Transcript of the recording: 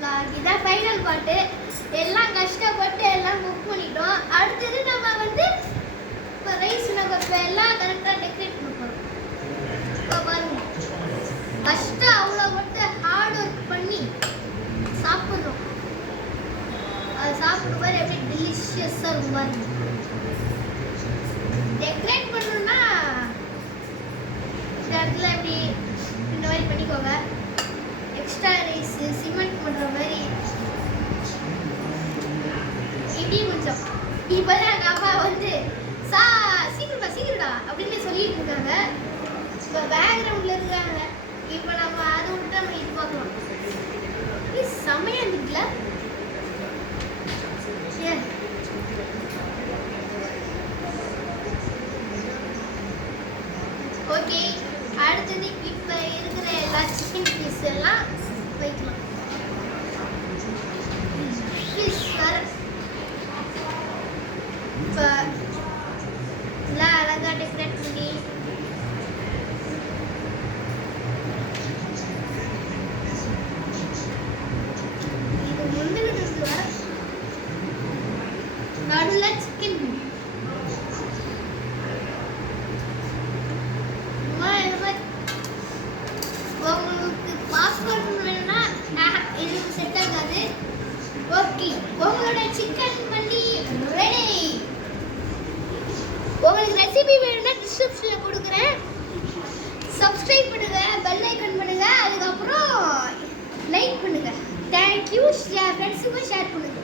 vlog இதான் final part. எல்லாம் கஷ்டப்பட்டு எல்லாம் புக் பண்ணிட்டோம். அடுத்து நம்ம வந்து ரைஸ் நம்ம எல்லாம் கரெக்டா டெக்கரேட் பண்ண போறோம். பாருங்க கஷ்டம் அவ்வளோ போட்டு ஹார்ட் ஒர்க் பண்ணி சாப்பிட்றோம். அது சாப்பிடும் போது எப்படி டெலிஷியஸாக இருக்கும் பாருங்க. டெக்கரேட் பண்ணணும்னா இந்த இடத்துல எப்படி இந்த மாதிரி பண்ணிக்கோங்க. எக்ஸ்ட்ரா ரைஸ் சிமெண்ட் பண்ணுற மாதிரி இப்படி கொஞ்சம் இப்போதான் எங்கள் அப்பா வந்து சீக்கிரடா அப்படின்னு சொல்லிட்டு இருக்காங்க. இப்போ பேக்ரவுண்டில் இருக்காங்க. இப்போ நம்ம அதை விட்டு நம்ம இது பார்க்கலாம். செம்மையாக இருந்துச்சுல. ஓகே, அடுத்தது இப்போ இருக்கிற எல்லா சிக்கன் பீஸ் எல்லாம் வைக்கலாம். பீஸ் வர இப்போ எல்லாம் அழகாக டெக்கரேட் பண்ணி இது முந்தினது வர நடுவில் சிக்கன் உங்களுக்கு பாஸ்போர்ட் வேணும்னா இது செட் ஆகாது. ஓகே, உங்களோட சிக்கன் மல்லி ரெடி. உங்களுக்கு ரெசிபி வேணும்னா டிஸ்கிரிப்ஷனில் கொடுக்குறேன். சப்ஸ்கிரைப் பண்ணுங்க, பெல் ஐக்கன் பண்ணுங்க, அதுக்கப்புறம் லைக் பண்ணுங்க. தேங்க்யூ. ஃப்ரெண்ட்ஸுக்கும் ஷேர் பண்ணுங்க.